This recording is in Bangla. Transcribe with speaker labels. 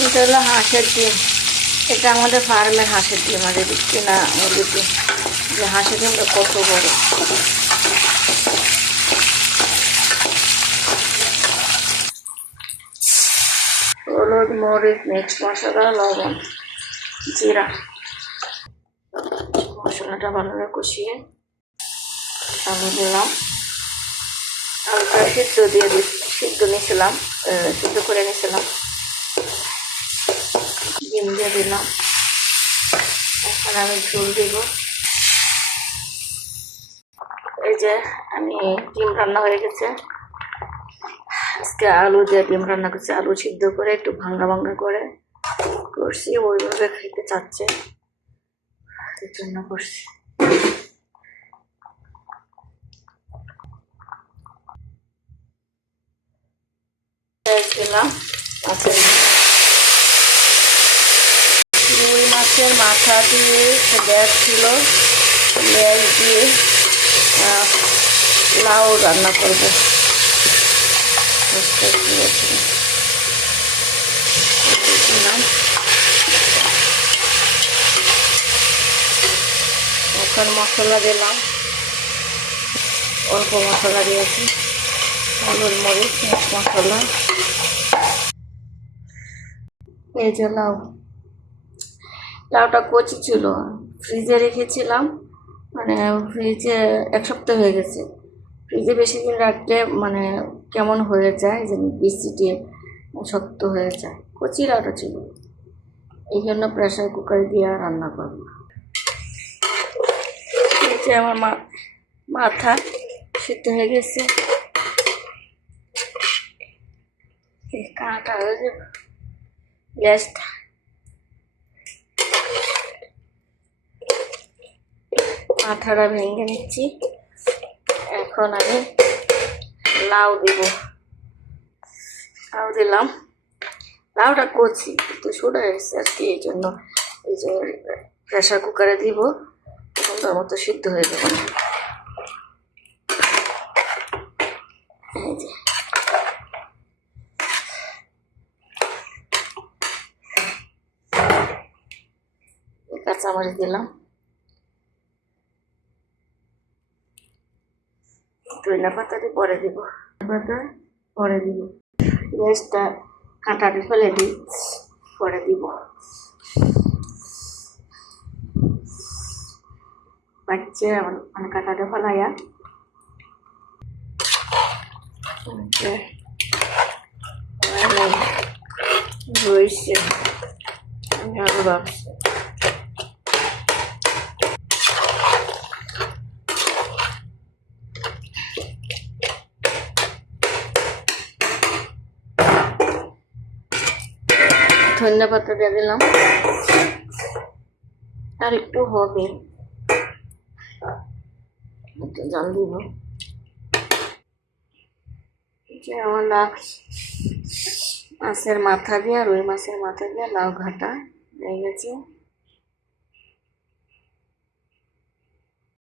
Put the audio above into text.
Speaker 1: এটা হলো হাঁসের ডিম। এটা আমাদের ফার্মের হাঁসের ডিম, আমাদের কেনা মুরগির ডিম। যে হাঁসের ডিমটা কত বড়। হলুদ, মরিচ মিক্স মশলা, লবণ, জিরা। মশলাটা ভালোভাবে কষিয়ে আলু দিলাম আলুটা সিদ্ধ দিয়ে সিদ্ধ নিয়েছিলাম সিদ্ধ করে নিয়েছিলাম। ডিম দিয়ে দিলাম। এখন আমি ঝোল দিব। এই যে আমি ডিম রান্না হয়ে গেছে। আজকে আলু দিয়ে ডিম রান্না করছি। আলু সিদ্ধ করে, একটু ভাঙ্গা ভাঙ্গা করে করছি। ওইভাবে খেতে চাচ্ছে। জন্য করছি। দিলাম মাছের রুই মাছের মাথা দিয়ে গ্যাস ছিল গ্যাস দিয়ে লাউ রান্না করব। এখন মশলা দিলাম। অল্প মশলা দিয়েছি। হলুদ মরিচ, মশলা। এই যে লাউ। লাউটা কচি ছিল ফ্রিজে রেখেছিলাম। মানে ফ্রিজে এক সপ্তাহ হয়ে গেছে। ফ্রিজে বেশি দিন রাখলে মানে কেমন হয়ে যায় যে বিসিটি শক্ত হয়ে যায়। কচি লাউটা ছিল। এই জন্য প্রেশার কুকার দিয়ে রান্না করব আমার মা মাথা সিদ্ধ হয়ে গেছে। কাঁটা হয়ে যাবে লেজটা মাথাটা ভেঙে নিচ্ছি। এখন আমি লাউ দিব। লাউ দিলাম। লাউটা কচি, একটু ছোটো হয়েছে আর কি এই জন্য এই যে প্রেশার কুকারে দিব। সুন্দর মতো সিদ্ধ হয়ে যাবে। এই যে। কাঁচামরিচ দিলাম। ধনিয়া পাতাটি পরে দিব। পাতা পরে দিব। রেস্টটা কাঁটাটি ফেলে দিই পরে দিব। বাচ্চা মানে কাঁটাটা ফেলাইয়া। রয়েছে আমি আরও ভাবছি। ধনিয়া পাতা দিয়ে দিলাম। আর একটু হবে। একটু জল দিব। যে আমার লাউ মাছের মাথা দিয়ে রুই মাছের মাথা দিয়ে লাউ ঘাটা হয়ে গেছে।